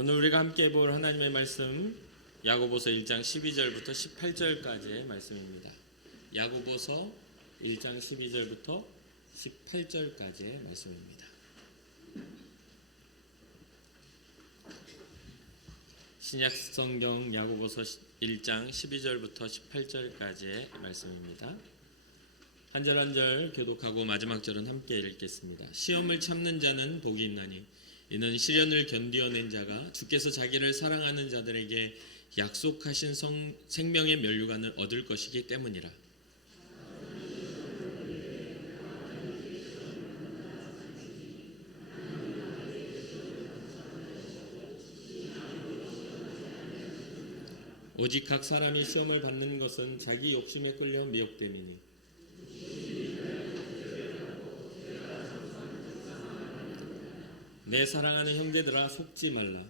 오늘 우리가 함께 볼 하나님의 말씀 야고보서 1장 12절부터 18절까지의 말씀입니다. 야고보서 1장 12절부터 18절까지의 말씀입니다. 신약 성경 야고보서 1장 12절부터 18절까지의 말씀입니다. 한 절 한 절 교독하고 마지막 절은 함께 읽겠습니다. 시험을 참는 자는 복이 있나니 이는 시련을 견디어낸 자가 주께서 자기를 사랑하는 자들에게 약속하신 생명의 면류관을 얻을 것이기 때문이라. 오직 각 사람이 시험을 받는 것은 자기 욕심에 끌려 미혹됨이니 내 사랑하는 형제들아 속지 말라.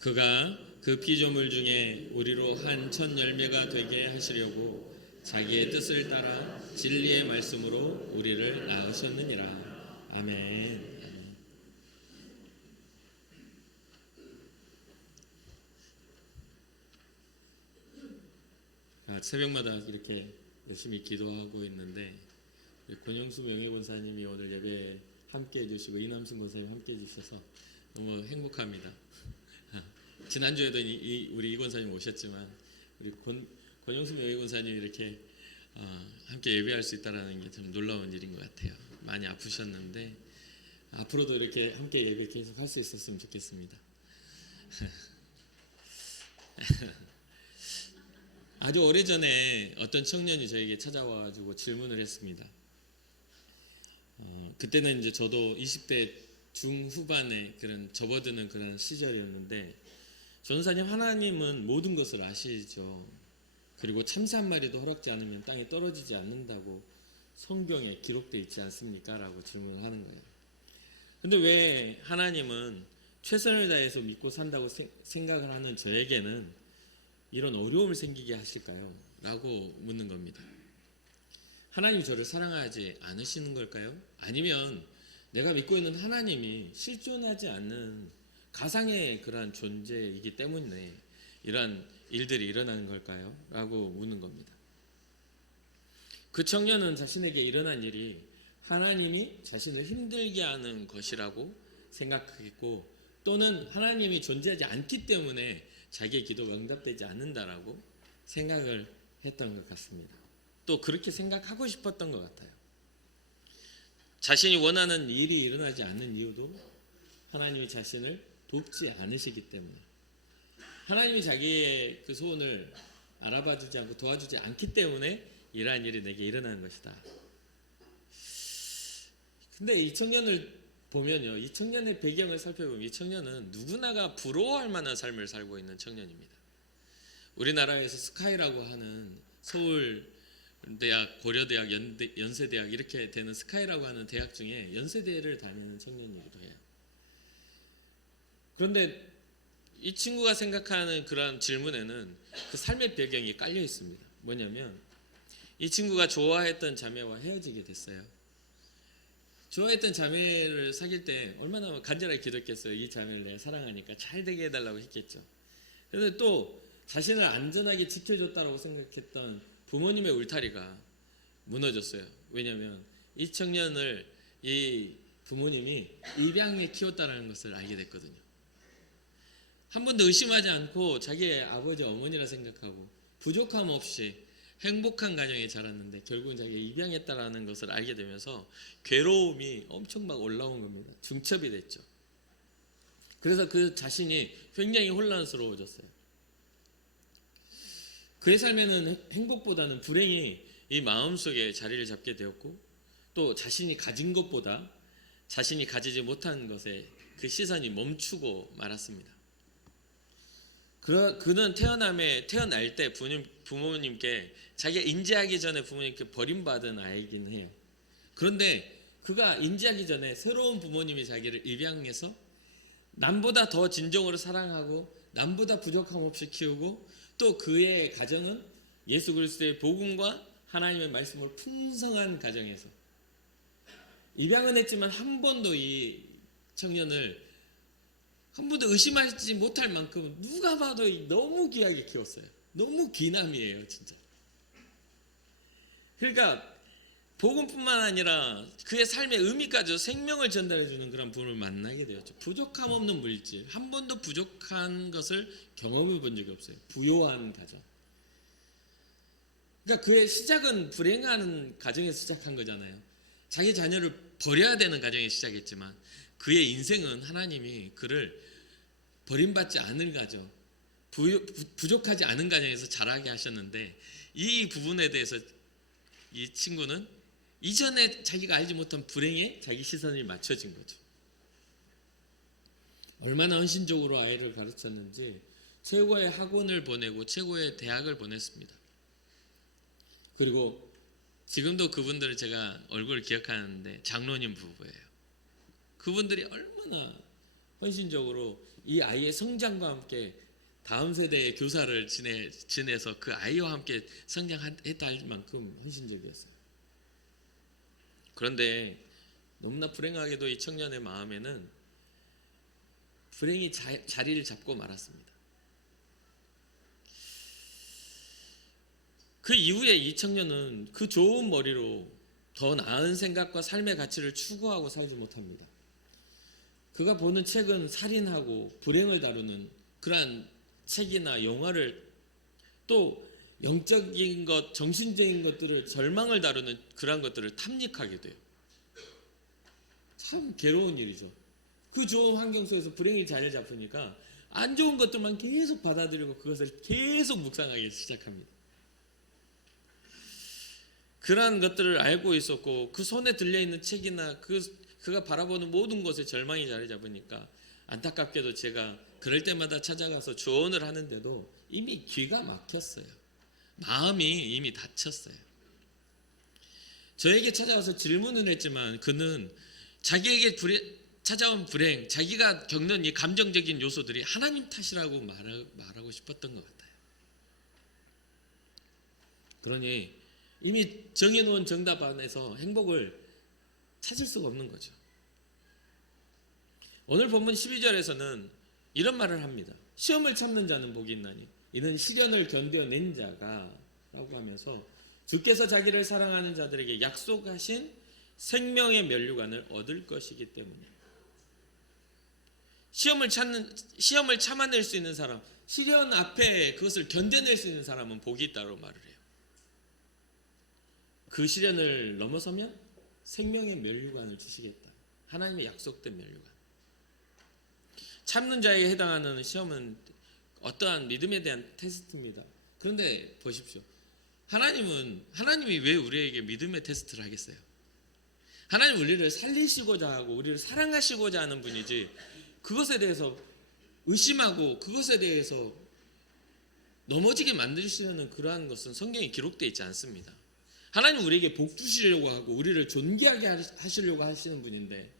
그가 그 피조물 중에 우리로 한 첫 열매가 되게 하시려고 자기의 뜻을 따라 진리의 말씀으로 우리를 낳으셨느니라. 아멘. 새벽마다 이렇게 열심히 기도하고 있는데 권영수 명예권사님이 오늘 예배 함께 해주시고 이남순 권사님 함께 해주셔서 너무 행복합니다. 지난주에도 우리 이 권사님 오셨지만 우리 권영수 명예권사님이 이렇게 함께 예배할 수 있다는 게 참 놀라운 일인 것 같아요. 많이 아프셨는데 앞으로도 이렇게 함께 예배 계속 할 수 있었으면 좋겠습니다. 아주 오래전에 어떤 청년이 저에게 찾아와가지고 질문을 했습니다. 그때는 이제 저도 20대 중후반에 그런 접어드는 그런 시절이었는데, 전사님, 하나님은 모든 것을 아시죠. 그리고 참새 한 마리도 허락지 않으면 땅에 떨어지지 않는다고 성경에 기록되어 있지 않습니까? 라고 질문을 하는 거예요. 근데 왜 하나님은 최선을 다해서 믿고 산다고 생각을 하는 저에게는 이런 어려움을 생기게 하실까요? 라고 묻는 겁니다. 하나님이 저를 사랑하지 않으시는 걸까요? 아니면 내가 믿고 있는 하나님이 실존하지 않는 가상의 그러한 존재이기 때문에 이러한 일들이 일어나는 걸까요? 라고 묻는 겁니다. 그 청년은 자신에게 일어난 일이 하나님이 자신을 힘들게 하는 것이라고 생각했고, 또는 하나님이 존재하지 않기 때문에 자기의 기도가 응답되지 않는다라고 생각을 했던 것 같습니다. 또 그렇게 생각하고 싶었던 것 같아요. 자신이 원하는 일이 일어나지 않는 이유도 하나님이 자신을 돕지 않으시기 때문에, 하나님이 자기의 그 소원을 알아봐 주지 않고 도와주지 않기 때문에 이러한 일이 내게 일어나는 것이다. 근데 이 청년을 보면요, 이 청년의 배경을 살펴보면 이 청년은 누구나가 부러워할 만한 삶을 살고 있는 청년입니다. 우리나라에서 스카이라고 하는 서울대학, 고려대학, 연세대학 이렇게 되는 스카이라고 하는 대학 중에 연세대를 다니는 청년이기도 해요. 그런데 이 친구가 생각하는 그런 질문에는 그 삶의 배경이 깔려 있습니다. 뭐냐면 이 친구가 좋아했던 자매와 헤어지게 됐어요. 좋아했던 자매를 사귈 때 얼마나 간절하게 기도했겠어요. 이 자매를 내가 사랑하니까 잘 되게 해달라고 했겠죠. 그런데 또 자신을 안전하게 지켜줬다고 생각했던 부모님의 울타리가 무너졌어요. 왜냐하면 이 청년을 이 부모님이 입양해 키웠다는 것을 알게 됐거든요. 한 번도 의심하지 않고 자기의 아버지 어머니라 생각하고 부족함 없이 행복한 가정에 자랐는데 결국은 자기가 입양했다라는 것을 알게 되면서 괴로움이 엄청 막 올라온 겁니다. 중첩이 됐죠. 그래서 그 자신이 굉장히 혼란스러워졌어요. 그의 삶에는 행복보다는 불행이 이 마음속에 자리를 잡게 되었고, 또 자신이 가진 것보다 자신이 가지지 못한 것에 그 시선이 멈추고 말았습니다. 그는 태어날 때 부모님께 자기가 인지하기 전에 부모님께 버림받은 아이긴 해요. 그런데 그가 인지하기 전에 새로운 부모님이 자기를 입양해서 남보다 더 진정으로 사랑하고 남보다 부족함 없이 키우고 또 그의 가정은 예수 그리스도의 복음과 하나님의 말씀을 풍성한 가정에서 입양은 했지만 한 번도 이 청년을 한 번도 의심하지 못할 만큼 누가 봐도 너무 귀하게 키웠어요. 너무 귀남이에요, 진짜. 그러니까 복음뿐만 아니라 그의 삶의 의미까지 생명을 전달해주는 그런 분을 만나게 되었죠. 부족함 없는 물질, 한 번도 부족한 것을 경험해 본 적이 없어요. 부요한 가정. 그러니까 그의 시작은 불행한 가정에서 시작한 거잖아요. 자기 자녀를 버려야 되는 가정에서 시작했지만 그의 인생은 하나님이 그를 버림받지 않을 가정, 부족하지 않은 가정에서 자라게 하셨는데, 이 부분에 대해서 이 친구는 이전에 자기가 알지 못한 불행에 자기 시선이 맞춰진 거죠. 얼마나 헌신적으로 아이를 가르쳤는지 최고의 학원을 보내고 최고의 대학을 보냈습니다. 그리고 지금도 그분들을 제가 얼굴을 기억하는데 장로님 부부예요. 그분들이 얼마나 헌신적으로 이 아이의 성장과 함께 다음 세대의 교사를 지내서 그 아이와 함께 성장했다 할 만큼 헌신적이었어요. 그런데 너무나 불행하게도 이 청년의 마음에는 불행이 자리를 잡고 말았습니다. 그 이후에 이 청년은 그 좋은 머리로 더 나은 생각과 삶의 가치를 추구하고 살지 못합니다. 그가 보는 책은 살인하고 불행을 다루는 그러한 책이나 영화를, 또 영적인 것, 정신적인 것들을, 절망을 다루는 그러한 것들을 탐닉하게 돼요. 참 괴로운 일이죠. 그 좋은 환경 속에서 불행이 자리를 잡으니까 안 좋은 것들만 계속 받아들이고 그것을 계속 묵상하기 시작합니다. 그러한 것들을 알고 있었고 그 손에 들려있는 책이나 그가 바라보는 모든 것에 절망이 자리 잡으니까 안타깝게도 제가 그럴 때마다 찾아가서 조언을 하는데도 이미 귀가 막혔어요. 마음이 이미 닫혔어요. 저에게 찾아와서 질문을 했지만 그는 자기에게 찾아온 불행, 자기가 겪는 이 감정적인 요소들이 하나님 탓이라고 말하고 싶었던 것 같아요. 그러니 이미 정해놓은 정답 안에서 행복을 찾을 수가 없는 거죠. 오늘 본문 12절에서는 이런 말을 합니다. 시험을 참는 자는 복이 있나니 이는 시련을 견뎌낸 자가 라고 하면서 주께서 자기를 사랑하는 자들에게 약속하신 생명의 면류관을 얻을 것이기 때문에, 시험을 참아낼 수 있는 사람, 시련 앞에 그것을 견뎌낼 수 있는 사람은 복이 있다고 말을 해요. 그 시련을 넘어서면 생명의 면류관을 주시겠다. 하나님의 약속된 면류관. 참는 자에게 해당하는 시험은 어떠한 믿음에 대한 테스트입니다. 그런데 보십시오. 하나님이 왜 우리에게 믿음의 테스트를 하겠어요? 하나님 우리를 살리시고자 하고 우리를 사랑하시고자 하는 분이지, 그것에 대해서 의심하고 그것에 대해서 넘어지게 만드시려는 그러한 것은 성경에 기록되어 있지 않습니다. 하나님 우리에게 복 주시려고 하고 우리를 존귀하게 하시려고 하시는 분인데,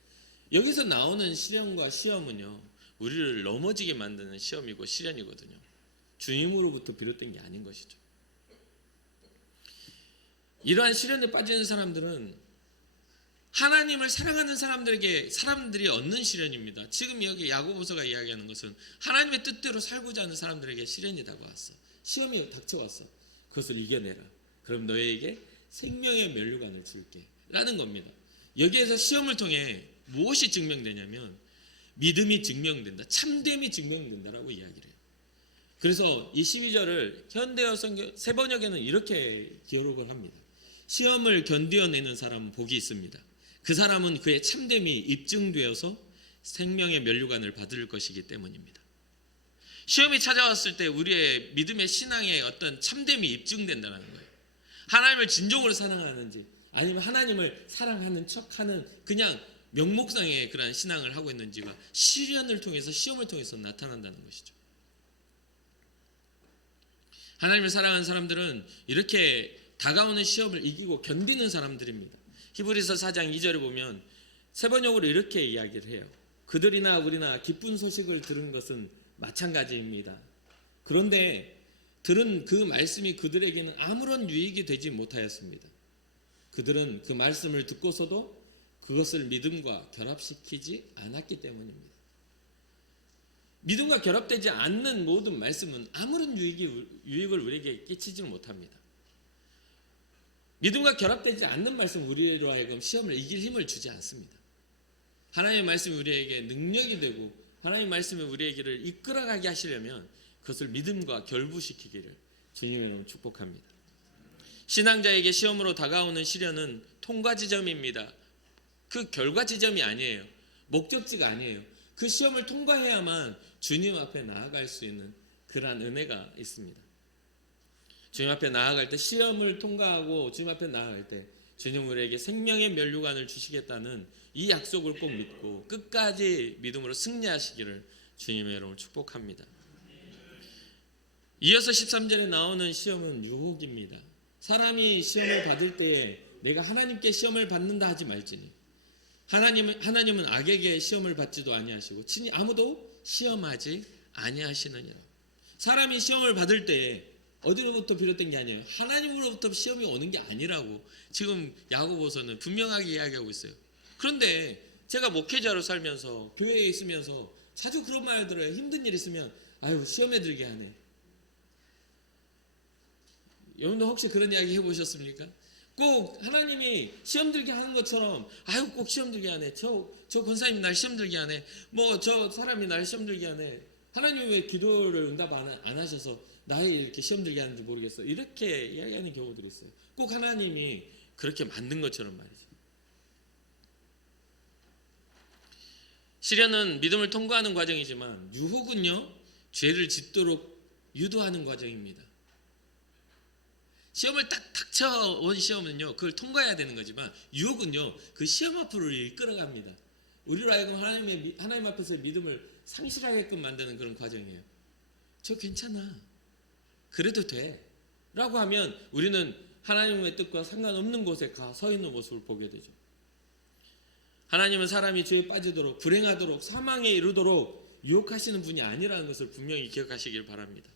여기서 나오는 시련과 시험은요, 우리를 넘어지게 만드는 시험이고 시련이거든요. 주님으로부터 비롯된 게 아닌 것이죠. 이러한 시련에 빠지는 사람들은 하나님을 사랑하는 사람들이 얻는 시련입니다. 지금 여기 야고보서가 이야기하는 것은 하나님의 뜻대로 살고자 하는 사람들에게 시련이 다가왔어. 시험이 닥쳐왔어. 그것을 이겨내라. 그럼 너희에게 생명의 면류관을 줄게 라는 겁니다. 여기에서 시험을 통해 무엇이 증명되냐면 믿음이 증명된다, 참됨이 증명된다라고 이야기를 해요. 그래서 이 12절을 현대어 성경 세번역에는 이렇게 기록을 합니다. 시험을 견뎌내는 사람은 복이 있습니다. 그 사람은 그의 참됨이 입증되어서 생명의 면류관을 받을 것이기 때문입니다. 시험이 찾아왔을 때 우리의 믿음의 신앙의 어떤 참됨이 입증된다는 거예요. 하나님을 진정으로 사랑하는지, 아니면 하나님을 사랑하는 척하는 그냥 명목상의 그런 신앙을 하고 있는지가 시련을 통해서, 시험을 통해서 나타난다는 것이죠. 하나님을 사랑하는 사람들은 이렇게 다가오는 시험을 이기고 견디는 사람들입니다. 히브리서 4장 2절에 보면 세번역으로 이렇게 이야기를 해요. 그들이나 우리나 기쁜 소식을 들은 것은 마찬가지입니다. 그런데 들은 그 말씀이 그들에게는 아무런 유익이 되지 못하였습니다. 그들은 그 말씀을 듣고서도 그것을 믿음과 결합시키지 않았기 때문입니다. 믿음과 결합되지 않는 모든 말씀은 아무런 유익을 우리에게 끼치지 못합니다. 믿음과 결합되지 않는 말씀은 우리로 하여금 시험을 이길 힘을 주지 않습니다. 하나님의 말씀이 우리에게 능력이 되고 하나님의 말씀이 우리에게를 이끌어가게 하시려면 그것을 믿음과 결부시키기를 주님의 이름으로 축복합니다. 신앙자에게 시험으로 다가오는 시련은 통과 지점입니다. 그 결과 지점이 아니에요. 목적지가 아니에요. 그 시험을 통과해야만 주님 앞에 나아갈 수 있는 그러한 은혜가 있습니다. 주님 앞에 나아갈 때, 시험을 통과하고 주님 앞에 나아갈 때 주님 우리에게 생명의 면류관을 주시겠다는 이 약속을 꼭 믿고 끝까지 믿음으로 승리하시기를 주님의 이름으로 축복합니다. 이어서 13절에 나오는 시험은 유혹입니다. 사람이 시험을 받을 때에 내가 하나님께 시험을 받는다 하지 말지니 하나님은 악에게 시험을 받지도 아니하시고 친히 아무도 시험하지 아니하시느니라. 사람이 시험을 받을 때에 어디로부터 비롯된 게 아니에요. 하나님으로부터 시험이 오는 게 아니라고 지금 야고보서는 분명하게 이야기하고 있어요. 그런데 제가 목회자로 살면서 교회에 있으면서 자주 그런 말 들어요. 힘든 일 있으면 아유 시험에 들게 하네. 여러분도 혹시 그런 이야기 해보셨습니까? 꼭 하나님이 시험 들게 하는 것처럼 아유 꼭 시험 들게 하네. 저 권사님이 날 시험 들게 하네. 뭐 저 사람이 날 시험 들게 하네. 하나님이 왜 기도를 응답 안 하셔서 나를 이렇게 시험 들게 하는지 모르겠어. 이렇게 이야기하는 경우들이 있어요. 꼭 하나님이 그렇게 만든 것처럼 말이죠. 시련은 믿음을 통과하는 과정이지만 유혹은요 죄를 짓도록 유도하는 과정입니다. 시험을 딱 닥쳐온 시험은요 그걸 통과해야 되는 거지만 유혹은요 그 시험 앞으로 이끌어갑니다. 우리로 하여금 하나님 앞에서 믿음을 상실하게끔 만드는 그런 과정이에요. 저 괜찮아, 그래도 돼 라고 하면 우리는 하나님의 뜻과 상관없는 곳에 가 서 있는 모습을 보게 되죠. 하나님은 사람이 죄에 빠지도록 불행하도록 사망에 이르도록 유혹하시는 분이 아니라는 것을 분명히 기억하시길 바랍니다.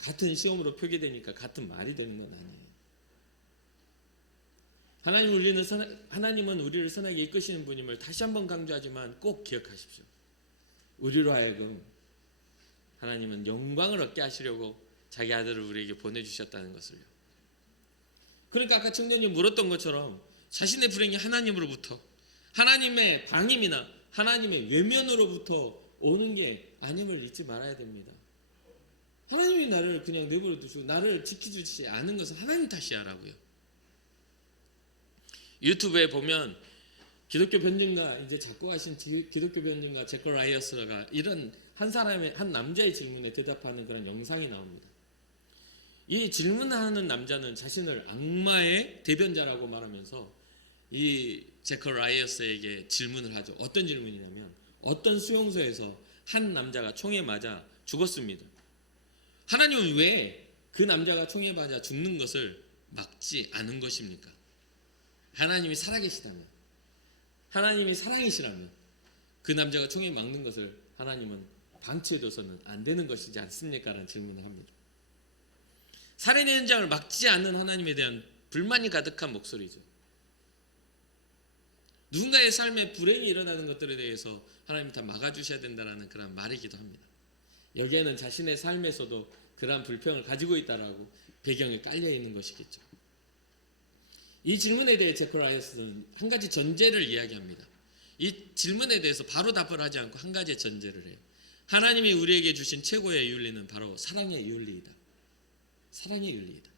같은 시험으로 표기되니까 같은 말이 되는 건 아니에요. 하나님은 우리를 선하게 이끄시는 분임을 다시 한번 강조하지만 꼭 기억하십시오. 우리로 하여금 하나님은 영광을 얻게 하시려고 자기 아들을 우리에게 보내주셨다는 것을요. 그러니까 아까 청년이 물었던 것처럼 자신의 불행이 하나님으로부터, 하나님의 방임이나 하나님의 외면으로부터 오는 게 아님을 잊지 말아야 됩니다. 하나님이 나를 그냥 내버려 두시고 나를 지켜주지 않은 것은 하나님 탓이야라고요. 유튜브에 보면 기독교 변증가 이제 작곡하신 기독교 변증가 제커 라이어스가 이런 한 남자의 질문에 대답하는 그런 영상이 나옵니다. 이 질문하는 남자는 자신을 악마의 대변자라고 말하면서 이 제커 라이어스에게 질문을 하죠. 어떤 질문이냐면 어떤 수용소에서 한 남자가 총에 맞아 죽었습니다. 하나님은 왜 그 남자가 총에 맞아 죽는 것을 막지 않은 것입니까? 하나님이 살아계시다면, 하나님이 사랑이시라면 그 남자가 총에 맞는 것을 하나님은 방치해둬서는 안 되는 것이지 않습니까? 라는 질문을 합니다. 살인의 현장을 막지 않는 하나님에 대한 불만이 가득한 목소리죠. 누군가의 삶에 불행이 일어나는 것들에 대해서 하나님이 다 막아주셔야 된다는 그런 말이기도 합니다. 여기에는 자신의 삶에서도 그러한 불평을 가지고 있다라고 배경에 깔려 있는 것이겠죠. 이 질문에 대해 제커 라이어스는 한 가지 전제를 이야기합니다. 이 질문에 대해서 바로 답을 하지 않고 한 가지의 전제를 해요. 하나님이 우리에게 주신 최고의 윤리는 바로 사랑의 윤리이다. 사랑의 윤리이다.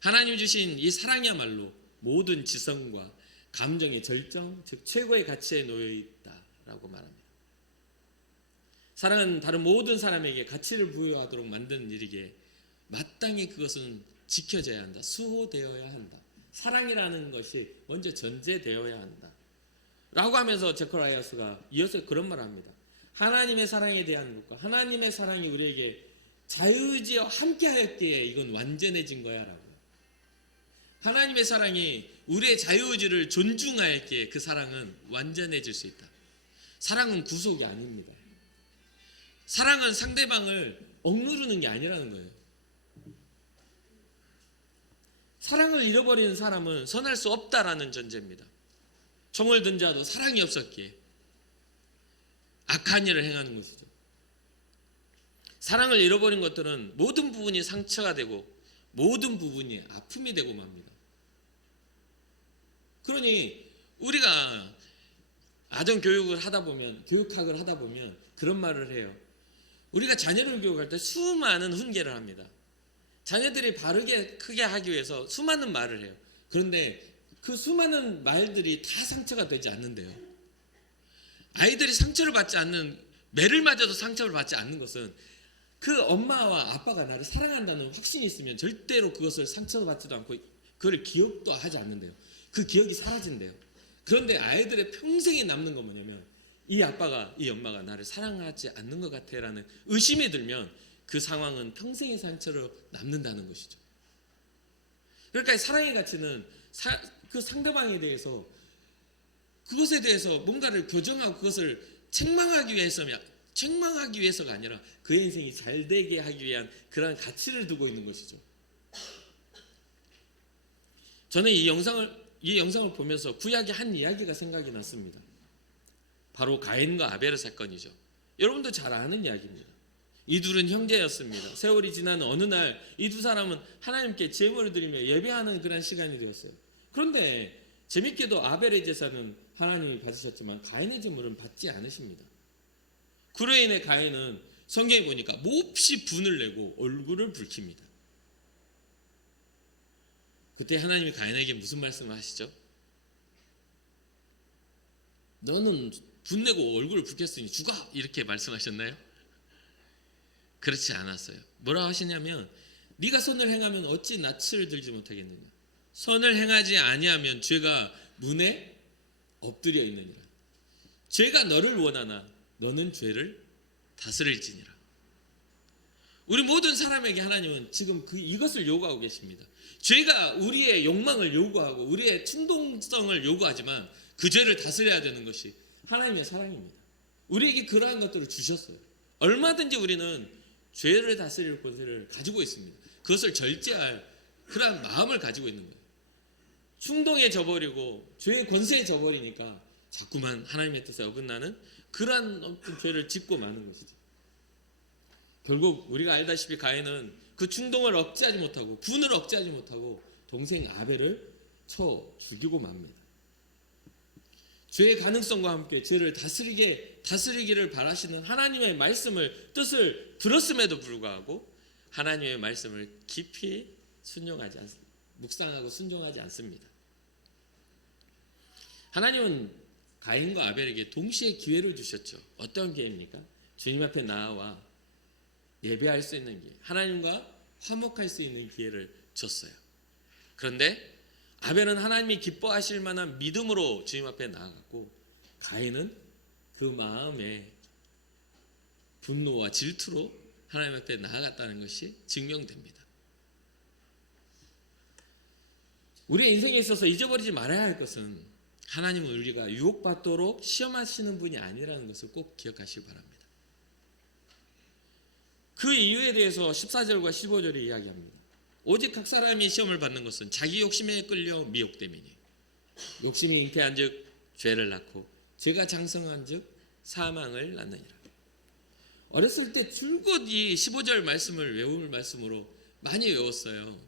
하나님이 주신 이 사랑이야말로 모든 지성과 감정의 절정, 즉 최고의 가치에 놓여 있다라고 말합니다. 사랑은 다른 모든 사람에게 가치를 부여하도록 만드는 일이기에 마땅히 그것은 지켜져야 한다. 수호되어야 한다. 사랑이라는 것이 먼저 전제되어야 한다. 라고 하면서 제커 라이어스가 이어서 그런 말을 합니다. 하나님의 사랑에 대한 것과 하나님의 사랑이 우리에게 자유의지와 함께하였기에 이건 완전해진 거야 라고. 하나님의 사랑이 우리의 자유의지를 존중하였기에 그 사랑은 완전해질 수 있다. 사랑은 구속이 아닙니다. 사랑은 상대방을 억누르는 게 아니라는 거예요. 사랑을 잃어버리는 사람은 선할 수 없다라는 전제입니다. 총을 든 자도 사랑이 없었기에 악한 일을 행하는 것이죠. 사랑을 잃어버린 것들은 모든 부분이 상처가 되고 모든 부분이 아픔이 되고 맙니다. 그러니 우리가 아동교육을 하다 보면, 교육학을 하다 보면 그런 말을 해요. 우리가 자녀를 교육할 때 수많은 훈계를 합니다. 자녀들이 바르게 크게 하기 위해서 수많은 말을 해요. 그런데 그 수많은 말들이 다 상처가 되지 않는데요. 아이들이 상처를 받지 않는, 매를 맞아도 상처를 받지 않는 것은 그 엄마와 아빠가 나를 사랑한다는 확신이 있으면 절대로 그것을 상처받지도 않고 그걸 기억도 하지 않는데요. 그 기억이 사라진대요. 그런데 아이들의 평생에 남는 건 뭐냐면 이 아빠가, 이 엄마가 나를 사랑하지 않는 것 같아라는 의심이 들면 그 상황은 평생의 상처로 남는다는 것이죠. 그러니까 사랑의 가치는 그 상대방에 대해서, 그것에 대해서 뭔가를 교정하고 그것을 책망하기 위해서가 아니라 그의 인생이 잘 되게 하기 위한 그러한 가치를 두고 있는 것이죠. 저는 이 영상을 보면서 구약의 한 이야기가 생각이 났습니다. 바로 가인과 아벨의 사건이죠. 여러분도 잘 아는 이야기입니다. 이 둘은 형제였습니다. 세월이 지난 어느 날 이 두 사람은 하나님께 제물을 드리며 예배하는 그런 시간이 되었어요. 그런데 재밌게도 아벨의 제사는 하나님이 받으셨지만 가인의 제물은 받지 않으십니다. 그로 인해 가인은 성경에 보니까 몹시 분을 내고 얼굴을 붉힙니다. 그때 하나님이 가인에게 무슨 말씀을 하시죠? 너는 분내고 얼굴을 붉혔으니 죽어! 이렇게 말씀하셨나요? 그렇지 않았어요. 뭐라고 하시냐면 네가 선을 행하면 어찌 낯을 들지 못하겠느냐. 선을 행하지 아니하면 죄가 눈에 엎드려 있느니라. 죄가 너를 원하나 너는 죄를 다스릴지니라. 우리 모든 사람에게 하나님은 지금 이것을 요구하고 계십니다. 죄가 우리의 욕망을 요구하고 우리의 충동성을 요구하지만 그 죄를 다스려야 되는 것이 하나님의 사랑입니다. 우리에게 그러한 것들을 주셨어요. 얼마든지 우리는 죄를 다스릴 권세를 가지고 있습니다. 그것을 절제할 그러한 마음을 가지고 있는 거예요. 충동에 져버리고 죄의 권세에 져버리니까 자꾸만 하나님의 뜻에 어긋나는 그러한 죄를 짓고 마는 것이죠. 결국 우리가 알다시피 가인은 그 충동을 억제하지 못하고 분을 억제하지 못하고 동생 아벨을 쳐 죽이고 맙니다. 죄의 가능성과 함께 죄를 다스리기를 바라시는 하나님의 말씀을, 뜻을 들었음에도 불구하고 하나님의 말씀을 깊이 묵상하고 순종하지 않습니다. 하나님은 가인과 아벨에게 동시에 기회를 주셨죠. 어떤 기회입니까? 주님 앞에 나와 예배할 수 있는 기회, 하나님과 화목할 수 있는 기회를 줬어요. 그런데 아벨은 하나님이 기뻐하실 만한 믿음으로 주님 앞에 나아갔고 가인은 그 마음의 분노와 질투로 하나님 앞에 나아갔다는 것이 증명됩니다. 우리의 인생에 있어서 잊어버리지 말아야 할 것은 하나님은 우리가 유혹받도록 시험하시는 분이 아니라는 것을 꼭 기억하시기 바랍니다. 그 이유에 대해서 14절과 15절이 이야기합니다. 오직 각 사람이 시험을 받는 것은 자기 욕심에 끌려 미혹됨이니 욕심이 잉태한 즉 죄를 낳고 죄가 장성한 즉 사망을 낳느니라. 어렸을 때 줄곧 이 15절 말씀을 외울 말씀으로 많이 외웠어요.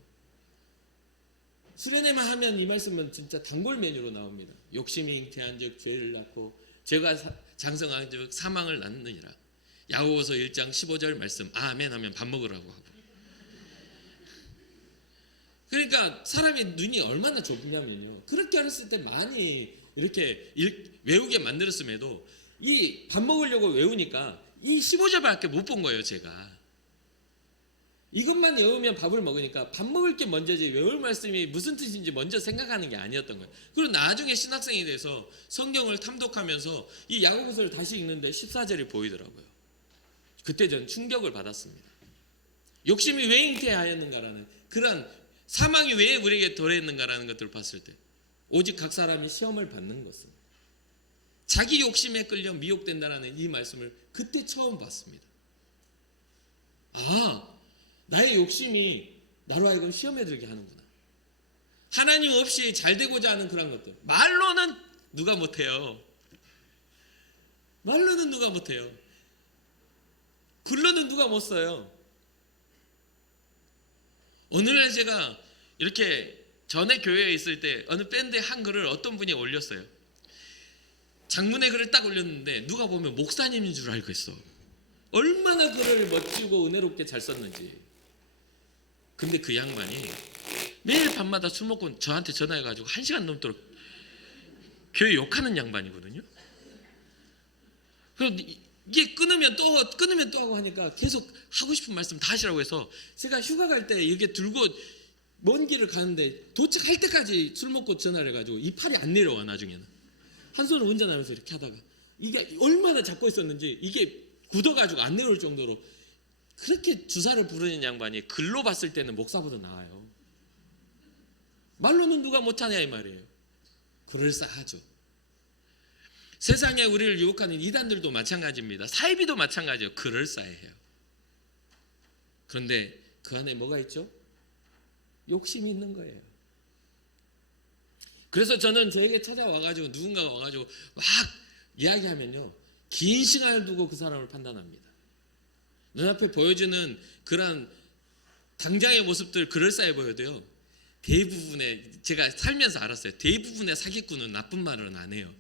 수련회만 하면 이 말씀은 진짜 단골 메뉴로 나옵니다. 욕심이 잉태한 즉 죄를 낳고 죄가 장성한 즉 사망을 낳느니라. 야고보서 1장 15절 말씀 아멘 하면 밥 먹으라고 하고. 그러니까 사람의 눈이 얼마나 좁냐면요, 그렇게 어렸을 때 많이 이렇게 외우게 만들었음에도 이 밥 먹으려고 외우니까 이 15절밖에 못 본 거예요. 제가 이것만 외우면 밥을 먹으니까 밥 먹을 게 먼저지 외울 말씀이 무슨 뜻인지 먼저 생각하는 게 아니었던 거예요. 그리고 나중에 신학생이 돼서 성경을 탐독하면서 이 야고보서를 다시 읽는데 14절이 보이더라고요. 그때 전 충격을 받았습니다. 욕심이 왜 잉태하였는가라는, 그런 사망이 왜 우리에게 도래했는가라는 것들을 봤을 때 오직 각 사람이 시험을 받는 것은 자기 욕심에 끌려 미혹된다라는 이 말씀을 그때 처음 봤습니다. 아, 나의 욕심이 나로 하여금 시험에 들게 하는구나. 하나님 없이 잘 되고자 하는 그런 것들. 말로는 누가 못해요. 말로는 누가 못해요. 글로는 누가 못 써요. 오늘날 제가 이렇게 전에 교회에 있을 때 어느 밴드의 한 글을 어떤 분이 올렸어요. 장문의 글을 딱 올렸는데 누가 보면 목사님인 줄 알고 있어. 얼마나 글을 멋지고 은혜롭게 잘 썼는지. 근데 그 양반이 매일 밤마다 술 먹고 저한테 전화해가지고 1시간 넘도록 교회 욕하는 양반이거든요. 그럼 이게 끊으면 또 하고 하니까 계속 하고 싶은 말씀 다 하시라고 해서 제가 휴가 갈 때 이렇게 들고 먼 길을 가는데 도착할 때까지 술 먹고 전화를 해가지고 이 팔이 안 내려와. 나중에는 한 손으로 운전하면서 이렇게 하다가 이게 얼마나 잡고 있었는지 이게 굳어가지고 안 내려올 정도로 그렇게 주사를 부르는 양반이 글로 봤을 때는 목사보다 나아요. 말로는 누가 못하냐 이 말이에요. 그럴싸하죠. 세상에 우리를 유혹하는 이단들도 마찬가지입니다. 사이비도 마찬가지예요. 그럴싸해요. 그런데 그 안에 뭐가 있죠? 욕심이 있는 거예요. 그래서 저는 저에게 찾아와가지고 누군가가 와가지고 막 이야기하면요, 긴 시간을 두고 그 사람을 판단합니다. 눈앞에 보여주는 그런 당장의 모습들 그럴싸해 보여도요, 대부분의, 제가 살면서 알았어요. 대부분의 사기꾼은 나쁜 말은 안 해요.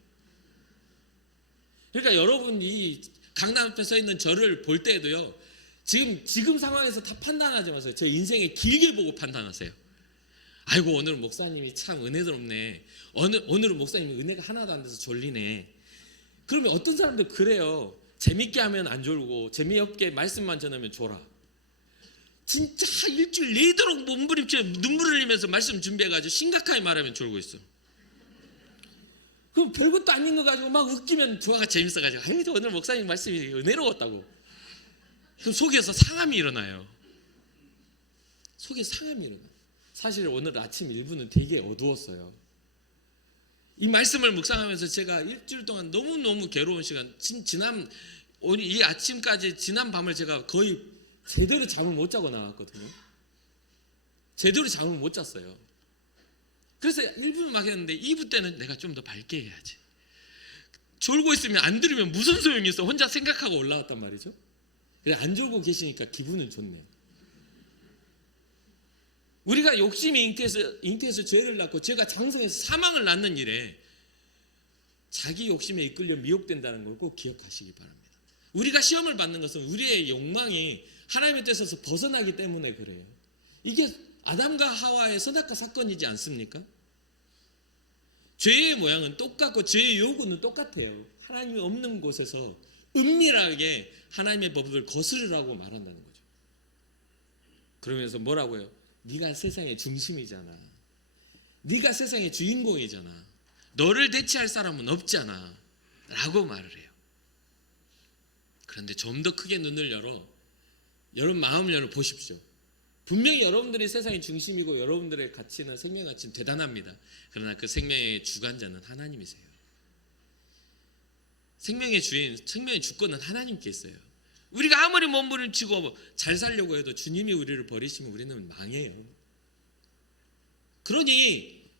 그러니까 여러분이 강남 앞에 서 있는 저를 볼 때에도요, 지금 상황에서 다 판단하지 마세요. 제 인생에 길게 보고 판단하세요. 아이고, 오늘 목사님이 참 은혜스럽네. 오늘은 목사님이 은혜가 하나도 안 돼서 졸리네. 그러면 어떤 사람들 그래요. 재밌게 하면 안 졸고 재미없게 말씀만 전하면 졸아. 진짜 일주일 내도록 몸부림쳐 눈물을 흘리면서 말씀 준비해가지고 심각하게 말하면 졸고 있어. 그럼 별것도 아닌 거 가지고 막 웃기면 조화가 재밌어가지고 아유, 오늘 목사님 말씀이 은혜로웠다고. 그럼 속에서 상함이 일어나요. 속에 상함이 일어나요. 사실 오늘 아침 1부는 되게 어두웠어요. 이 말씀을 묵상하면서 제가 일주일 동안 너무너무 괴로운 시간, 이 아침까지 지난 밤을 제가 거의 제대로 잠을 못 자고 나왔거든요. 제대로 잠을 못 잤어요. 그래서 1부는 막 했는데 2부 때는 내가 좀 더 밝게 해야지. 졸고 있으면 안 들으면 무슨 소용이 있어. 혼자 생각하고 올라왔단 말이죠. 그래, 안 졸고 계시니까 기분은 좋네요. 우리가 욕심이 잉태해서 죄를 낳고 죄가 장성해서 사망을 낳는 일에 자기 욕심에 이끌려 미혹된다는 걸 꼭 기억하시기 바랍니다. 우리가 시험을 받는 것은 우리의 욕망이 하나님의 뜻에서 벗어나기 때문에 그래요. 이게 아담과 하와의 선악과 사건이지 않습니까? 죄의 모양은 똑같고 죄의 요구는 똑같아요. 하나님이 없는 곳에서 은밀하게 하나님의 법을 거스르라고 말한다는 거죠. 그러면서 뭐라고요? 네가 세상의 중심이잖아. 네가 세상의 주인공이잖아. 너를 대체할 사람은 없잖아 라고 말을 해요. 그런데 좀 더 크게 눈을 열어 여러분 마음을 열어 보십시오. 분명히 여러분들이 세상의 중심이고 여러분들의 가치는 생명의 가치는 대단합니다. 그러나 그 생명의 주관자는 하나님이세요. 생명의 주인, 생명의 주권은 하나님께 있어요. 우리가 아무리 몸부림치고 잘 살려고 해도 주님이 우리를 버리시면 우리는 망해요. 그러니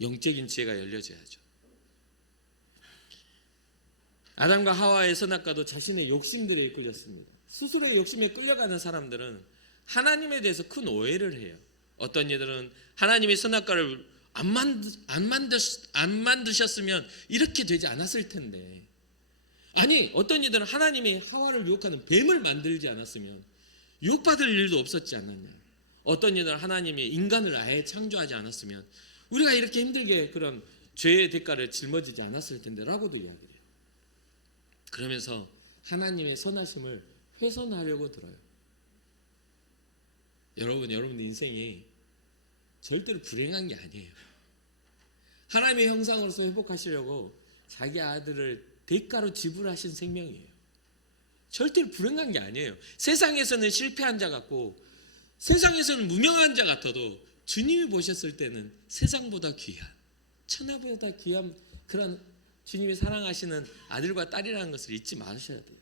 영적인 지혜가 열려져야죠. 아담과 하와의 선악과도 자신의 욕심들에 이끌렸습니다. 스스로의 욕심에 끌려가는 사람들은 하나님에 대해서 큰 오해를 해요. 어떤 이들은 하나님이 선악과를 안 만드셨으면 이렇게 되지 않았을 텐데, 아니 어떤 이들은 하나님이 하와를 유혹하는 뱀을 만들지 않았으면 유혹받을 일도 없었지 않았냐. 어떤 이들은 하나님이 인간을 아예 창조하지 않았으면 우리가 이렇게 힘들게 그런 죄의 대가를 짊어지지 않았을 텐데 라고도 이야기해요. 그러면서 하나님의 선하심을 훼손하려고 들어요. 여러분 인생이 절대로 불행한 게 아니에요. 하나님의 형상으로서 회복하시려고 자기 아들을 대가로 지불하신 생명이에요. 절대로 불행한 게 아니에요. 세상에서는 실패한 자 같고 세상에서는 무명한 자 같아도 주님이 보셨을 때는 세상보다 귀한, 천하보다 귀한 그런 주님이 사랑하시는 아들과 딸이라는 것을 잊지 마셔야 돼요.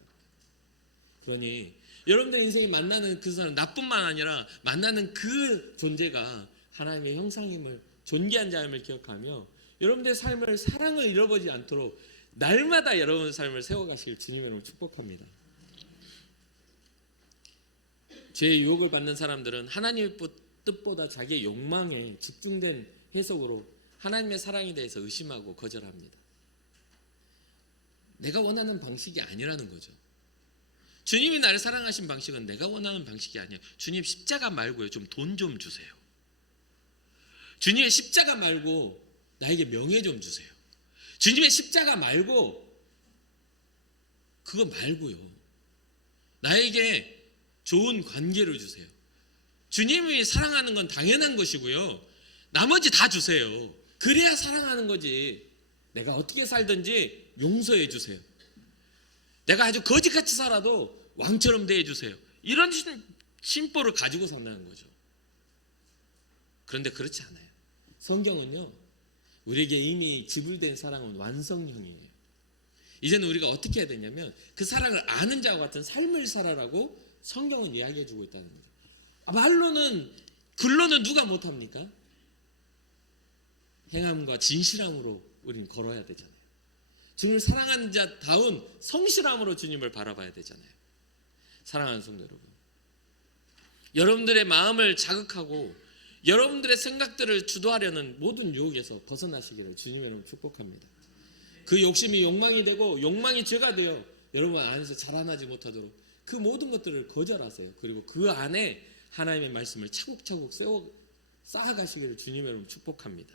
그러니 여러분들 인생이 만나는 그 사람, 나뿐만 아니라 만나는 그 존재가 하나님의 형상임을 존귀한 자임을 기억하며 여러분들의 삶을 사랑을 잃어버리지 않도록 날마다 여러분의 삶을 세워가시길 주님의 이름으로 축복합니다. 죄의 유혹을 받는 사람들은 하나님의 뜻보다 자기의 욕망에 집중된 해석으로 하나님의 사랑에 대해서 의심하고 거절합니다. 내가 원하는 방식이 아니라는 거죠. 주님이 나를 사랑하신 방식은 내가 원하는 방식이 아니에요. 주님 십자가 말고요, 좀 돈 좀 주세요. 주님의 십자가 말고 나에게 명예 좀 주세요. 주님의 십자가 말고 그거 말고요, 나에게 좋은 관계를 주세요. 주님이 사랑하는 건 당연한 것이고요, 나머지 다 주세요. 그래야 사랑하는 거지. 내가 어떻게 살든지 용서해 주세요. 내가 아주 거지같이 살아도 왕처럼 대해주세요. 이런 심보를 가지고 산다는 거죠. 그런데 그렇지 않아요. 성경은요, 우리에게 이미 지불된 사랑은 완성형이에요. 이제는 우리가 어떻게 해야 되냐면 그 사랑을 아는 자와 같은 삶을 살아라고 성경은 이야기해 주고 있다는 거죠. 말로는, 글로는 누가 못합니까? 행함과 진실함으로 우리는 걸어야 되잖아요. 주님을 사랑하는 자다운 성실함으로 주님을 바라봐야 되잖아요. 사랑하는 성도 여러분, 여러분들의 마음을 자극하고 여러분들의 생각들을 주도하려는 모든 유혹에서 벗어나시기를 주님의 이름으로 축복합니다. 그 욕심이 욕망이 되고 욕망이 죄가 되어 여러분 안에서 자라나지 못하도록 그 모든 것들을 거절하세요. 그리고 그 안에 하나님의 말씀을 차곡차곡 쌓아가시기를 주님의 이름으로 축복합니다.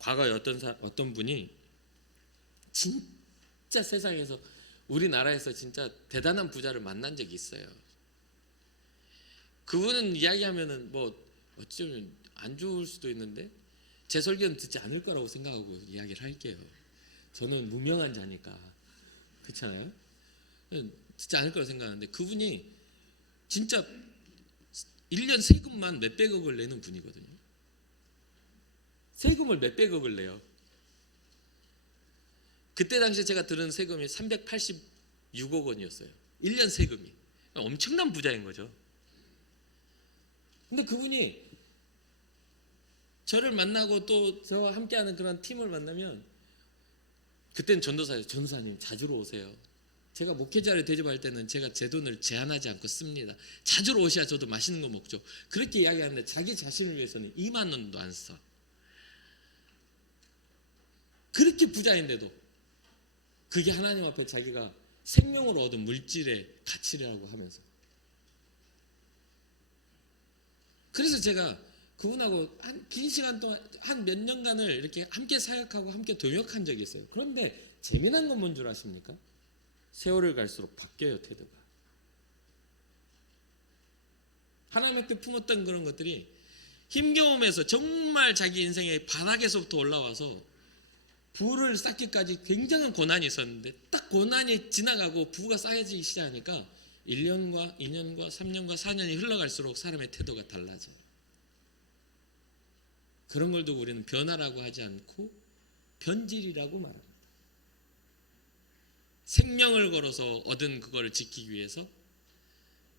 과거에 어떤 분이 진짜 세상에서 우리나라에서 진짜 대단한 부자를 만난 적이 있어요. 그분은 이야기하면은 뭐 어쩌면 안 좋을 수도 있는데 제 설교는 듣지 않을 거라고 생각하고 이야기를 할게요. 저는 무명한 자니까. 그렇잖아요. 듣지 않을 거라고 생각하는데 그분이 진짜 1년 세금만 몇백억을 내는 분이거든요. 세금을 몇백억을 내요. 그때 당시에 제가 들은 세금이 386억 원이었어요. 1년 세금이. 엄청난 부자인 거죠. 근데 그분이 저를 만나고 또 저와 함께하는 그런 팀을 만나면 그때는 전도사예요. 전도사님 자주로 오세요. 제가 목회자를 대접할 때는 제가 제 돈을 제한하지 않고 씁니다. 자주로 오셔야 저도 맛있는 거 먹죠. 그렇게 이야기하는데 자기 자신을 위해서는 2만 원도 안 써. 그렇게 부자인데도 그게 하나님 앞에 자기가 생명으로 얻은 물질의 가치라고 하면서, 그래서 제가 그분하고 한 긴 시간 동안 한 몇 년간을 이렇게 함께 사역하고 함께 동역한 적이 있어요. 그런데 재미난 건 뭔 줄 아십니까? 세월을 갈수록 바뀌어요. 태도가. 하나님 앞에 품었던 그런 것들이 힘겨움에서 정말 자기 인생의 바닥에서부터 올라와서 부를 쌓기까지 굉장한 고난이 있었는데 딱 고난이 지나가고 부가 쌓여지기 시작하니까 1년과 2년과 3년과 4년이 흘러갈수록 사람의 태도가 달라져요. 그런 걸도 우리는 변화라고 하지 않고 변질이라고 말합니다. 생명을 걸어서 얻은 그거를 지키기 위해서,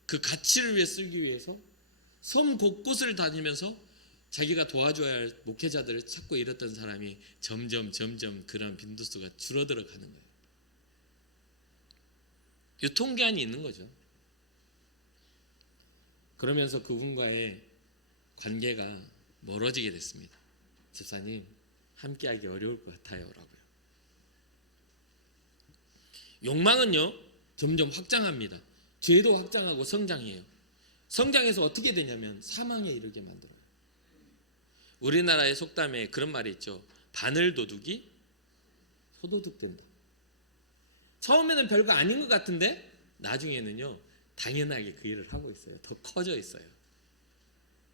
그 가치를 위해 쓰기 위해서 섬 곳곳을 다니면서 자기가 도와줘야 할 목회자들을 찾고 이랬던 사람이 점점 그런 빈도수가 줄어들어 가는 거예요. 유통기한이 있는 거죠. 그러면서 그분과의 관계가 멀어지게 됐습니다. 집사님, 함께하기 어려울 것 같아요 라고요. 욕망은요 점점 확장합니다. 죄도 확장하고 성장해요. 성장해서 어떻게 되냐면 사망에 이르게 만들어요. 우리나라의 속담에 그런 말이 있죠. 바늘 도둑이 소도둑 된다. 처음에는 별거 아닌 것 같은데 나중에는요 당연하게 그 일을 하고 있어요. 더 커져 있어요.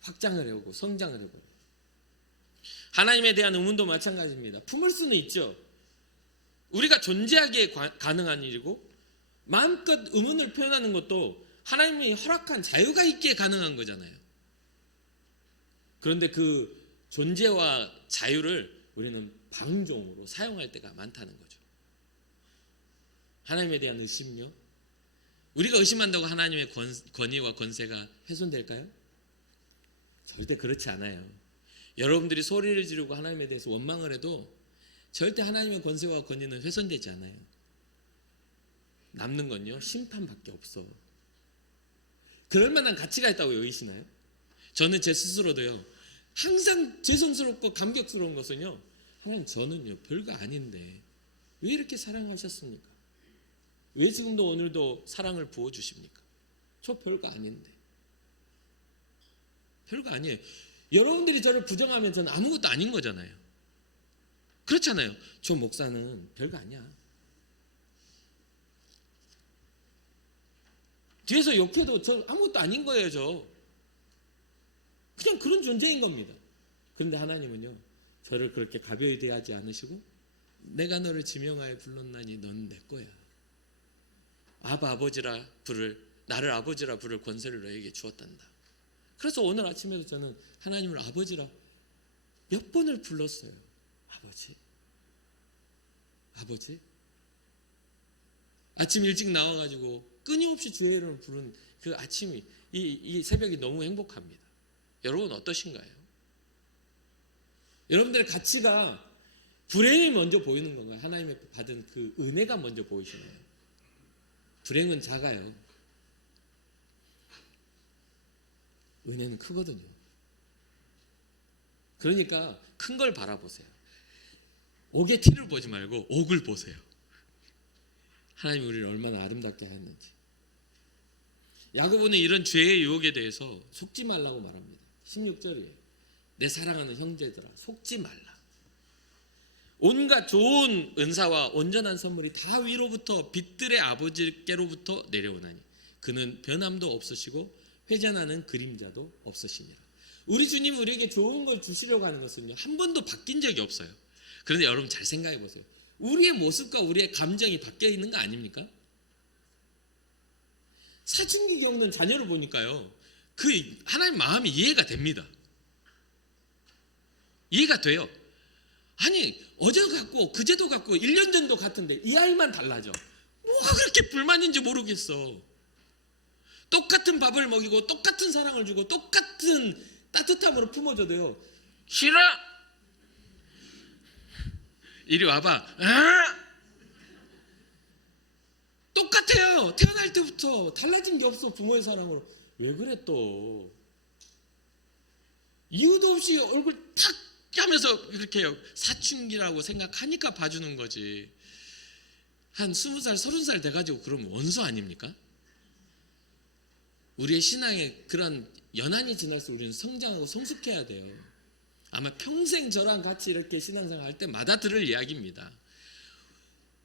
확장을 해오고 성장을 해오고. 하나님에 대한 의문도 마찬가지입니다. 품을 수는 있죠. 우리가 존재하기에 가능한 일이고 마음껏 의문을 표현하는 것도 하나님이 허락한 자유가 있기에 가능한 거잖아요. 그런데 그 존재와 자유를 우리는 방종으로 사용할 때가 많다는 거죠. 하나님에 대한 의심요. 우리가 의심한다고 하나님의 권위와 권세가 훼손될까요? 절대 그렇지 않아요. 여러분들이 소리를 지르고 하나님에 대해서 원망을 해도 절대 하나님의 권세와 권위는 훼손되지 않아요. 남는 건요, 심판밖에 없어. 그럴 만한 가치가 있다고 여기시나요? 저는 제 스스로도요, 항상 죄송스럽고 감격스러운 것은요, 하나님, 저는요 별거 아닌데 왜 이렇게 사랑하셨습니까? 왜 지금도 오늘도 사랑을 부어주십니까? 저 별거 아닌데. 별거 아니에요. 여러분들이 저를 부정하면 저는 아무것도 아닌 거잖아요. 그렇잖아요. 저 목사는 별거 아니야. 뒤에서 욕해도 저 아무것도 아닌 거예요. 저 그냥 그런 존재인 겁니다. 그런데 하나님은요, 저를 그렇게 가벼이 대하지 않으시고, 내가 너를 지명하여 불렀나니 너는 내 거야. 아버지라 나를 아버지라 부를 권세를 너에게 주었단다. 그래서 오늘 아침에도 저는 하나님을 아버지라 몇 번을 불렀어요. 아버지. 아침 일찍 나와가지고 끊임없이 주의 이름을 부르는 그 아침이, 이 새벽이 너무 행복합니다. 여러분 어떠신가요? 여러분들의 가치가 불행이 먼저 보이는 건가요? 하나님의 받은 그 은혜가 먼저 보이시나요? 불행은 작아요. 은혜는 크거든요. 그러니까 큰 걸 바라보세요. 옥의 티를 보지 말고 옥을 보세요. 하나님이 우리를 얼마나 아름답게 하였는지. 야고보는 이런 죄의 유혹에 대해서 속지 말라고 말합니다. 16절이에요. 내 사랑하는 형제들아, 속지 말라. 온갖 좋은 은사와 온전한 선물이 다 위로부터 빛들의 아버지께로부터 내려오나니 그는 변함도 없으시고 회전하는 그림자도 없으시니라. 우리 주님이 우리에게 좋은 걸 주시려고 하는 것은요, 한 번도 바뀐 적이 없어요. 그런데 여러분 잘 생각해 보세요. 우리의 모습과 우리의 감정이 바뀌어 있는 거 아닙니까? 사춘기 겪는 자녀를 보니까요, 그 하나님 마음이 이해가 됩니다. 이해가 돼요. 아니, 어제 같고 그제도 같고 1년 전도 같은데 이 아이만 달라져. 뭐가 그렇게 불만인지 모르겠어. 똑같은 밥을 먹이고 똑같은 사랑을 주고 똑같은 따뜻함으로 품어줘도요, 싫어! 이리 와봐. 똑같아요. 태어날 때부터 달라진 게 없어. 부모의 사랑으로. 왜 그래 또? 이유도 없이 얼굴 탁 하면서 이렇게 사춘기라고 생각하니까 봐주는 거지. 한 20살, 30살 돼가지고 그러면 원수 아닙니까? 우리의 신앙에 그런 연한이 지날수록 우리는 성장하고 성숙해야 돼요. 아마 평생 저랑 같이 이렇게 신앙생활 할 때마다 들을 이야기입니다.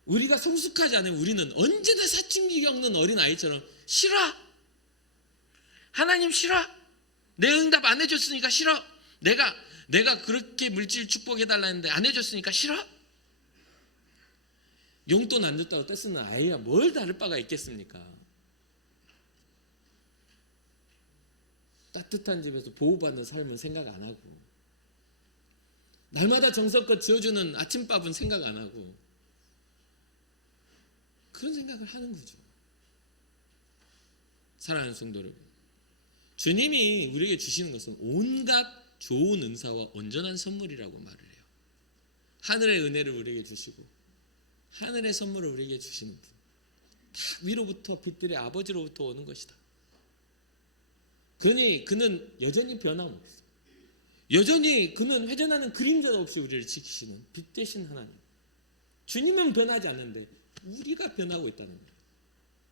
우리가 성숙하지 않으면 우리는 언제나 사춘기 겪는 어린아이처럼 싫어. 하나님 싫어. 내 응답 안 해줬으니까 싫어. 내가 그렇게 물질 축복해달라 했는데 안 해줬으니까 싫어. 용돈 안 줬다고 떼쓰는 아이가 뭘 다를 바가 있겠습니까? 따뜻한 집에서 보호받는 삶은 생각 안 하고, 날마다 정성껏 지어주는 아침밥은 생각 안 하고, 그런 생각을 하는 거죠. 사랑하는 성도 여러분, 주님이 우리에게 주시는 것은 온갖 좋은 은사와 온전한 선물이라고 말을 해요. 하늘의 은혜를 우리에게 주시고 하늘의 선물을 우리에게 주시는 분, 다 위로부터 빛들의 아버지로부터 오는 것이다. 그러니 그는 여전히 변함없어. 여전히 그는 회전하는 그림자도 없이 우리를 지키시는 빛 되신 하나님. 주님은 변하지 않는데 우리가 변하고 있다는 거예요.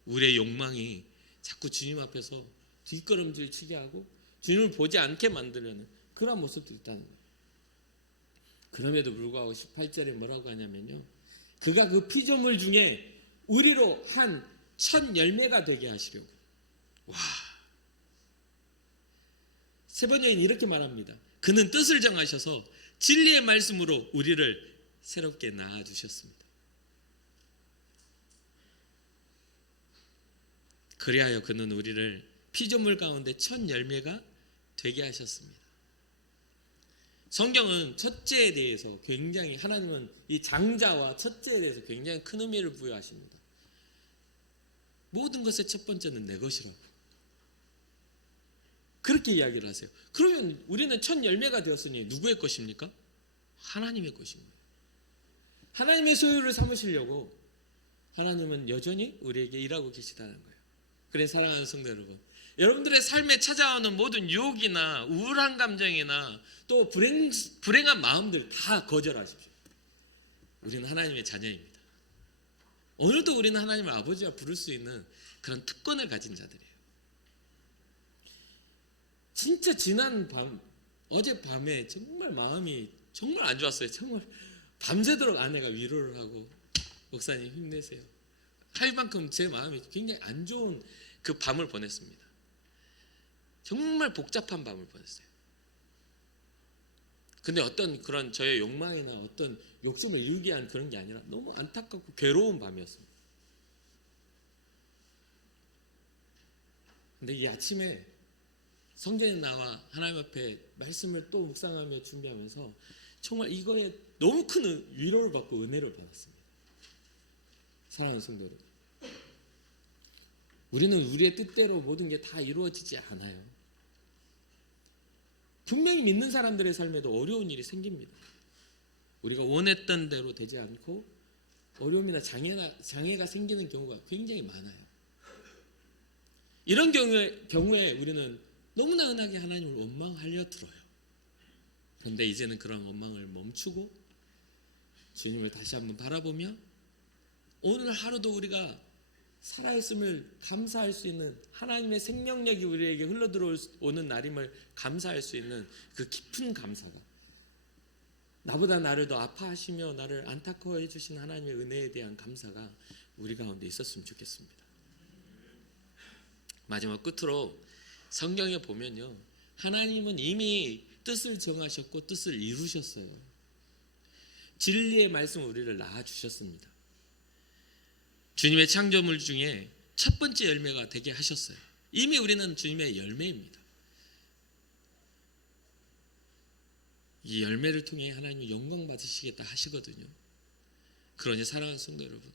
우리의 욕망이 자꾸 주님 앞에서 뒷걸음질 치게 하고 주님을 보지 않게 만들려는 그런 모습도 있다는 거예요. 그럼에도 불구하고 18절에 뭐라고 하냐면요, 그가 그 피조물 중에 우리로 한 첫 열매가 되게 하시려고. 와, 세번여인 이렇게 말합니다. 그는 뜻을 정하셔서 진리의 말씀으로 우리를 새롭게 낳아주셨습니다. 그리하여 그는 우리를 피조물 가운데 첫 열매가 되게 하셨습니다. 성경은 첫째에 대해서 굉장히, 하나님은 이 장자와 첫째에 대해서 굉장히 큰 의미를 부여하십니다. 모든 것의 첫 번째는 내 것이라고. 그렇게 이야기를 하세요. 그러면 우리는 첫 열매가 되었으니 누구의 것입니까? 하나님의 것입니다. 하나님의 소유를 삼으시려고 하나님은 여전히 우리에게 일하고 계시다는 거예요. 그래 사랑하는 성도 여러분, 여러분들의 삶에 찾아오는 모든 유혹이나 우울한 감정이나 또 불행한 마음들 다 거절하십시오. 우리는 하나님의 자녀입니다. 오늘도 우리는 하나님을 아버지와 부를 수 있는 그런 특권을 가진 자들이에요. 진짜 지난 밤, 어젯밤에 정말 마음이 정말 안 좋았어요. 정말 밤새도록 아내가 위로를 하고 목사님 힘내세요 할 만큼 제 마음이 굉장히 안 좋은 그 밤을 보냈습니다. 정말 복잡한 밤을 보냈어요. 근데 어떤 그런 저의 욕망이나 어떤 욕심을 이루기 위한 그런 게 아니라 너무 안타깝고 괴로운 밤이었습니다. 근데 이 아침에 성전에 나와 하나님 앞에 말씀을 또 묵상하며 준비하면서 정말 이거에 너무 큰 위로를 받고 은혜를 받았습니다. 사랑하는 성도 여러분, 우리는 우리의 뜻대로 모든 게 다 이루어지지 않아요. 분명히 믿는 사람들의 삶에도 어려운 일이 생깁니다. 우리가 원했던 대로 되지 않고 어려움이나 장애가 생기는 경우가 굉장히 많아요. 이런 경우에 우리는 너무나 은하게 하나님을 원망하려 들어요. 그런데 이제는 그런 원망을 멈추고 주님을 다시 한번 바라보며 오늘 하루도 우리가 살아있음을 감사할 수 있는, 하나님의 생명력이 우리에게 흘러들어오는 날임을 감사할 수 있는 그 깊은 감사가, 나보다 나를 더 아파하시며 나를 안타까워해 주신 하나님의 은혜에 대한 감사가 우리 가운데 있었으면 좋겠습니다. 마지막 끝으로 성경에 보면요, 하나님은 이미 뜻을 정하셨고 뜻을 이루셨어요. 진리의 말씀 우리를 낳아주셨습니다. 주님의 창조물 중에 첫 번째 열매가 되게 하셨어요. 이미 우리는 주님의 열매입니다. 이 열매를 통해 하나님이 영광 받으시겠다 하시거든요. 그러니 사랑하는 성도 여러분,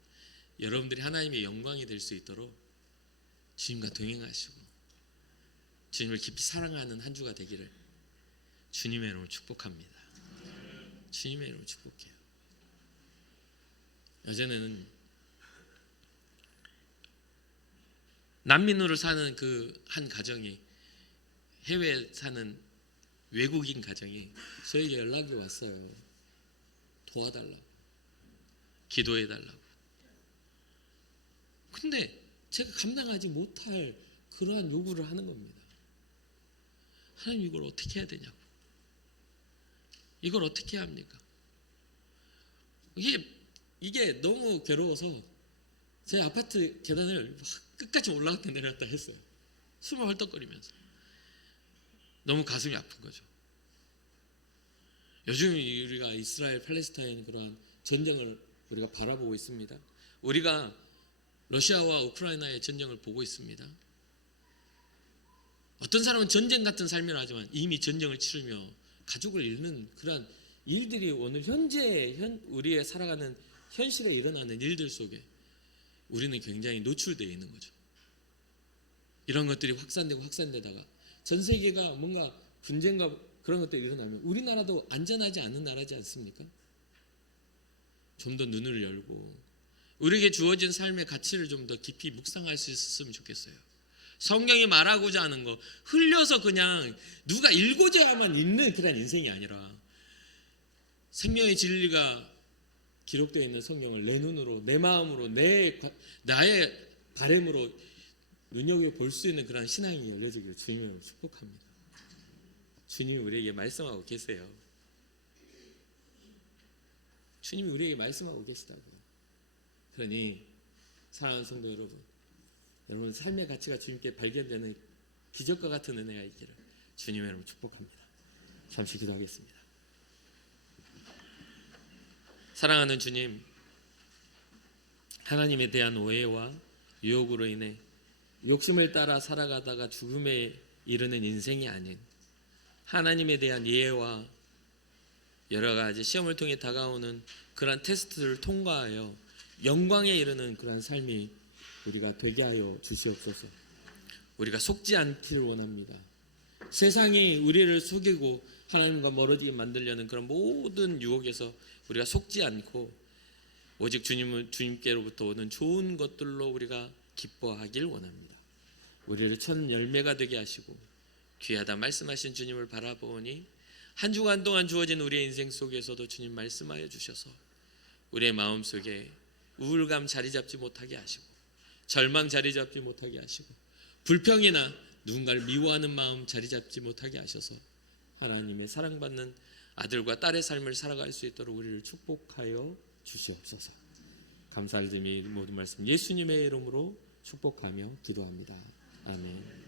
여러분들이 하나님의 영광이 될 수 있도록 주님과 동행하시고 주님을 깊이 사랑하는 한 주가 되기를 주님의 이름으로 축복합니다. 주님의 이름으로 축복해요. 예전에는 난민으로 사는 그 한 가정이, 해외에 사는 외국인 가정이 저에게 연락이 왔어요. 도와달라고, 기도해달라고. 근데 제가 감당하지 못할 그러한 요구를 하는 겁니다. 하나님, 이걸 어떻게 해야 되냐고. 이걸 어떻게 해야 합니까? 이게 너무 괴로워서 제 아파트 계단을 끝까지 올라갔다 내려갔다 했어요. 숨을 헐떡거리면서. 너무 가슴이 아픈 거죠. 요즘 우리가 이스라엘 팔레스타인 그러한 전쟁을 우리가 바라보고 있습니다. 우리가 러시아와 우크라이나의 전쟁을 보고 있습니다. 어떤 사람은 전쟁 같은 삶이라 하지만 이미 전쟁을 치르며 가족을 잃는 그런 일들이 오늘 현재 우리의 살아가는 현실에 일어나는 일들 속에 우리는 굉장히 노출되어 있는 거죠. 이런 것들이 확산되다가 전 세계가 뭔가 분쟁과 그런 것들이 일어나면 우리나라도 안전하지 않은 나라지 않습니까? 좀 더 눈을 열고 우리에게 주어진 삶의 가치를 좀 더 깊이 묵상할 수 있었으면 좋겠어요. 성경이 말하고자 하는 거 흘려서 그냥 누가 읽고자만 읽는 그런 인생이 아니라 생명의 진리가 기록되어 있는 성경을 내 눈으로, 내 마음으로, 나의 바람으로 눈여겨볼 수 있는 그런 신앙이 열려지기를 주님을 축복합니다. 주님이 우리에게 말씀하고 계세요. 주님이 우리에게 말씀하고 계시다고. 그러니 사랑하는 성도 여러분 삶의 가치가 주님께 발견되는 기적과 같은 은혜가 있기를 주님의 이름으로 축복합니다. 잠시 기도하겠습니다. 사랑하는 주님, 하나님에 대한 오해와 유혹으로 인해 욕심을 따라 살아가다가 죽음에 이르는 인생이 아닌 하나님에 대한 이해와 여러 가지 시험을 통해 다가오는 그러한 테스트를 통과하여 영광에 이르는 그러한 삶이 우리가 되게 하여 주시옵소서. 우리가 속지 않기를 원합니다. 세상이 우리를 속이고 하나님과 멀어지게 만들려는 그런 모든 유혹에서 우리가 속지 않고 오직 주님께로부터 오는 좋은 것들로 우리가 기뻐하길 원합니다. 우리를 첫 열매가 되게 하시고 귀하다 말씀하신 주님을 바라보니 한 주간 동안 주어진 우리의 인생 속에서도 주님 말씀하여 주셔서 우리의 마음속에 우울감 자리 잡지 못하게 하시고 절망 자리 잡지 못하게 하시고 불평이나 누군가를 미워하는 마음 자리 잡지 못하게 하셔서 하나님의 사랑받는 아들과 딸의 삶을 살아갈 수 있도록 우리를 축복하여 주시옵소서. 감사를 드리며 모든 말씀 예수님의 이름으로 축복하며 기도합니다. 아멘.